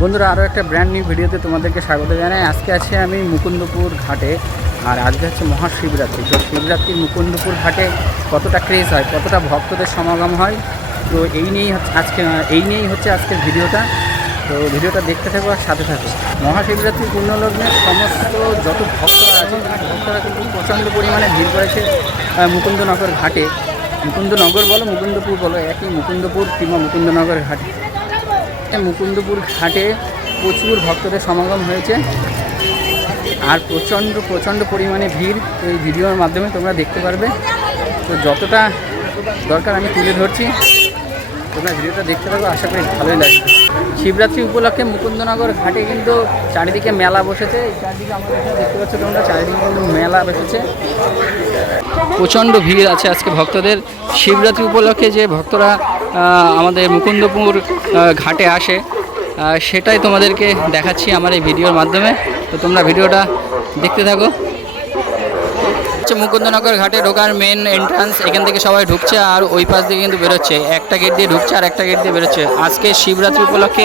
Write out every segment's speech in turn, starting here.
বন্ধুরা আরও একটা ব্র্যান্ড নিউ ভিডিওতে তোমাদেরকে স্বাগত জানাই। আজকে আছি আমি মুকুন্দপুর ঘাটে, আর আজকে হচ্ছে মহাশিবরাত্রি। তো শিবরাত্রি মুকুন্দপুর ঘাটে কতটা ক্রেজ হয়, কতটা ভক্তদের সমাগম হয়? তো এই নিয়েই হচ্ছে আজকে, এই নিয়েই হচ্ছে আজকের ভিডিওটা। তো ভিডিওটা দেখতে থাকো আর সাথে থাকো। মহাশিবরাত্রি পূর্ণলগ্নে সমস্ত যত ভক্তরা আছে, ভক্তরা কিন্তু প্রচণ্ড পরিমাণে ভিড় করেছে মুকুন্দনগর ঘাটে। মুকুন্দনগর বলো, মুকুন্দপুর বলো, একই মুকুন্দপুর কিংবা মুকুন্দনগর ঘাটে। মুকুন্দপুর ঘাটে প্রচুর ভক্তদের সমাগম হয়েছে। আর প্রচণ্ড প্রচণ্ড পরিমাণে ভিড় এই ভিডিওর মাধ্যমে তোমরা দেখতে পারবে। তো যতটা দরকার আমি তুলে ধরছি। তোমরা ভিডিওটা দেখতে পারবে আশা করি ভালোই লাগবে। শিবরাত্রি উপলক্ষে মুকুন্দনগর ঘাটে কিন্তু চারিদিকে মেলা বসেছে। চারিদিকে আমরা দেখতে পাচ্ছ তোমরা, চারিদিকে কিন্তু মেলা বসেছে। প্রচণ্ড ভিড় আছে আজকে ভক্তদের। শিবরাত্রি উপলক্ষে যে ভক্তরা আমাদের মুকুন্দপুর ঘাটে আসে। সেটাই তোমাদেরকে দেখাচ্ছি আমার এই ভিডিওর মাধ্যমে। তো তোমরা ভিডিওটা দেখতে থাকো। হচ্ছে মুকুন্দনগর ঘাটে ঢোকার মেন এন্ট্রান্স এখান থেকে সবাই ঢুকছে আর ওই পাশ দিয়ে কিন্তু বেরোচ্ছে। একটা গেট দিয়ে ঢুকছে আর একটা গেট দিয়ে বেরোচ্ছে। আজকে শিবরাত্রি উপলক্ষে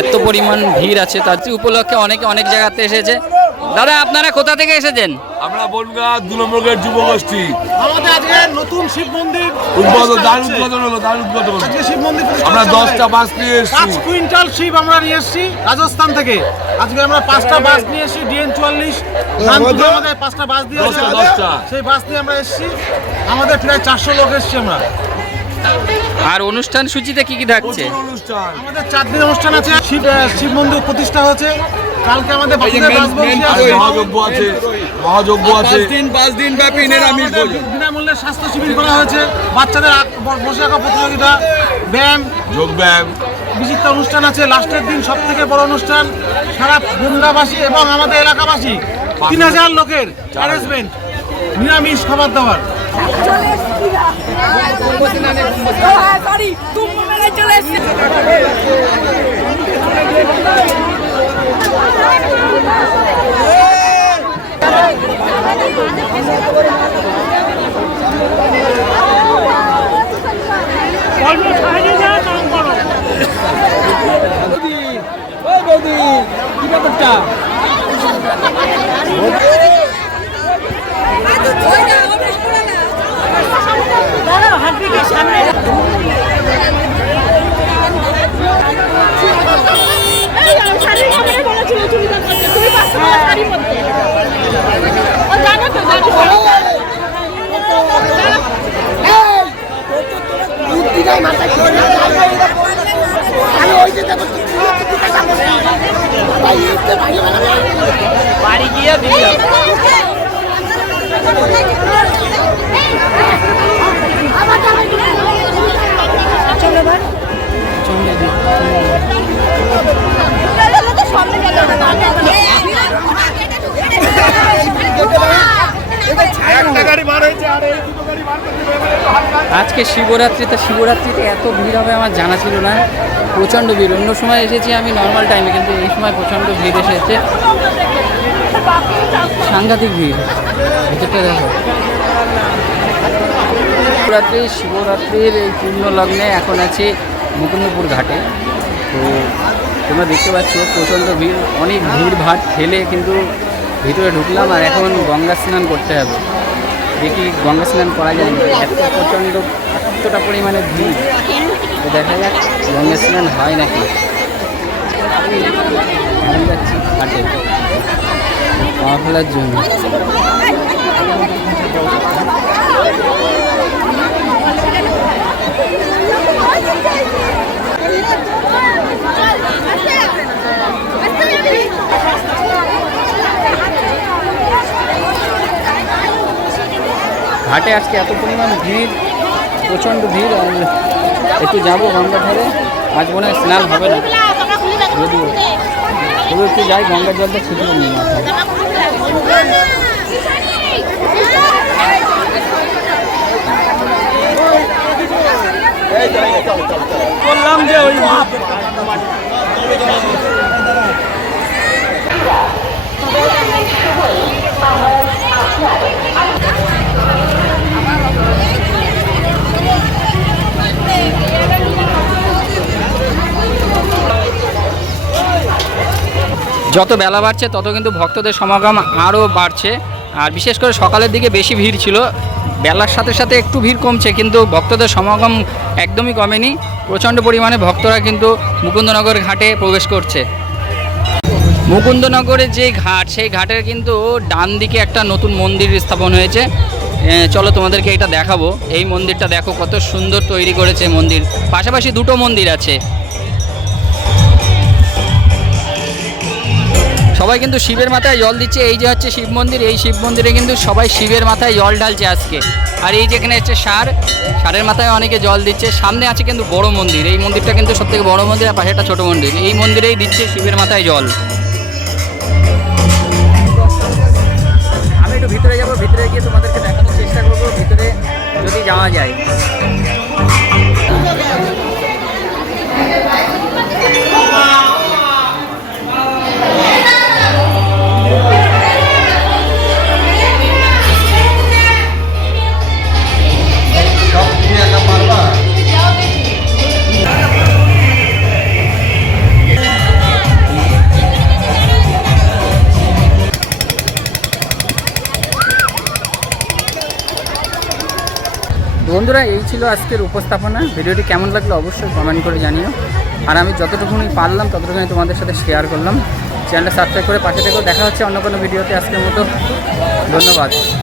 এত পরিমাণ ভিড় আছে। তার উপলক্ষে অনেকে অনেক জায়গাতে এসেছে। দাদা আপনারা কোথা থেকে এসেছেন? আমরা বনগা দু নম্বর গেট যুব গোষ্ঠী। আমাদের আজকে নতুন শিব মন্দির উদ্বোধন দারুণ হচ্ছে। উদ্বোধন হলো দারুণ উদ্বোধন আজকে শিব মন্দির আমরা দশটা বাস নিয়ে পাঁচ এসেছি কুইন্টাল শিব আমরা নিয়ে এসেছি রাজস্থান থেকে। আজকে আমরা পাঁচটা বাস নিয়ে এসেছি ডিএন চুয়াল্লিশ আমাদের পাঁচটা বাস দিয়ে দশটা, দশটা। সেই বাস নিয়ে আমরা এসেছি। আমাদের প্রায় চারশো লোক এসেছি আমরা। আর অনুষ্ঠান সূচিতে কি কি থাকছে? আমাদের চার দিন অনুষ্ঠান আছে। শিব শিব মন্দির প্রতিষ্ঠা হচ্ছে। কালকে আমাদের বাসুদেব রাজবংশী আছে। মহাযজ্ঞ আছে মহাযজ্ঞ আছে। পাঁচ দিন ব্যাপী নিরামিষ বিনামূল্যে স্বাস্থ্য শিবির করা হয়েছে। বাচ্চাদের বসে আঁকা প্রতিযোগিতা ব্যায়াম যোগ ব্যায়াম। বিচিত্র অনুষ্ঠান আছে। লাস্টের দিন সব থেকে বড় অনুষ্ঠান সারা বনগাবাসী এবং আমাদের এলাকাবাসী। তিন হাজার লোকের অ্যারেঞ্জমেন্ট নিরামিষ খাবার দাবার। চলে এসছি সরি কুম্ভ মেলায় চলে এসছি এই আমার শাড়ির কাপড়ে বলেছিল চুড়িদার পরতে তুমি পাঁচশো টাকা শাড়ি পরতে ও জানো তো জানো বাড়ি গিয়ে দিলাম আজকে শিবরাত্রিতে শিবরাত্রিতে এত ভিড় হবে আমার জানা ছিল না। প্রচণ্ড ভিড়। অন্য সময় এসেছি আমি নর্মাল টাইমে কিন্তু এই সময় প্রচণ্ড ভিড় এসেছে। সাংঘাতিক ভিড়। ভিতরটা দেখো। শিবরাত্রি, শিবরাত্রির এই পূর্ণ লগ্নে এখন আছি মুকুন্দপুর ঘাটে। তো তোমরা দেখতে পাচ্ছ প্রচণ্ড ভিড়। অনেক ভিড় ভাট ঠেলে কিন্তু ভিতরে ঢুকলাম আর এখন গঙ্গা স্নান করতে হবে। দেখি গঙ্গা স্নান করা যায় না। এত প্রচণ্ড, এতটা পরিমাণে ভিড়। তো দেখা যাক, গঙ্গা স্নান হয় নাকি? যাচ্ছি ঘাটে। পা ফেলার জন্য। ঘাটে আজকে এত পরিমাণ ভিড়, প্রচণ্ড ভিড়, আর একটু যাব গঙ্গা ধারে। আজ মনে স্নান হবে না। যদিও। তবু একটু যাই, গঙ্গার জলটা ছিটিয়ে নিই। মাথায় যে ওই যত বেলা বাড়ছে, তত কিন্তু ভক্তদের সমাগম আরও বাড়ছে। আর বিশেষ করে সকালের দিকে বেশি ভিড় ছিল। বেলার সাথে সাথে একটু ভিড় কমছে, কিন্তু ভক্তদের সমাগম একদমই কমেনি। প্রচণ্ড পরিমাণে ভক্তরা কিন্তু মুকুন্দনগর ঘাটে প্রবেশ করছে। মুকুন্দনগরের যে ঘাট, সেই ঘাটের কিন্তু ডান দিকে একটা নতুন মন্দির স্থাপন হয়েছে। চলো তোমাদেরকে এটা দেখাবো। এই মন্দিরটা দেখো কত সুন্দর তৈরি করেছে মন্দির। পাশাপাশি দুটো মন্দির আছে। সবাই কিন্তু শিবের মাথায় জল দিচ্ছে, এই যে হচ্ছে শিব মন্দির, এই শিব মন্দিরে কিন্তু সবাই শিবের মাথায় জল ঢালছে আজকে। আর এই যেখানে হচ্ছে সার সারের মাথায় অনেকে জল দিচ্ছে। সামনে আছে কিন্তু বড় মন্দির, এই মন্দিরটা কিন্তু সব থেকে বড় মন্দির আর পাশে একটা ছোট মন্দির। এই মন্দিরেই দিচ্ছে শিবের মাথায় জল। আমি একটু ভিতরে যাব, ভিতরে গিয়ে তোমাদেরকে দেখানোর চেষ্টা করব, ভিতরে যদি যাওয়া যায়। বন্ধুরা, এই ছিল আজকের উপস্থাপনা। ভিডিওটি কেমন লাগল অবশ্যই কমেন্ট করে জানিও। আর আমি যতটুকুনি পারলাম, ততটুকুনি তোমাদের সাথে শেয়ার করলাম। চ্যানেলটা সাবস্ক্রাইব করে পাশে থেকেও দেখা হচ্ছে অন্য কোনো ভিডিওতে আজকের মতো। ধন্যবাদ।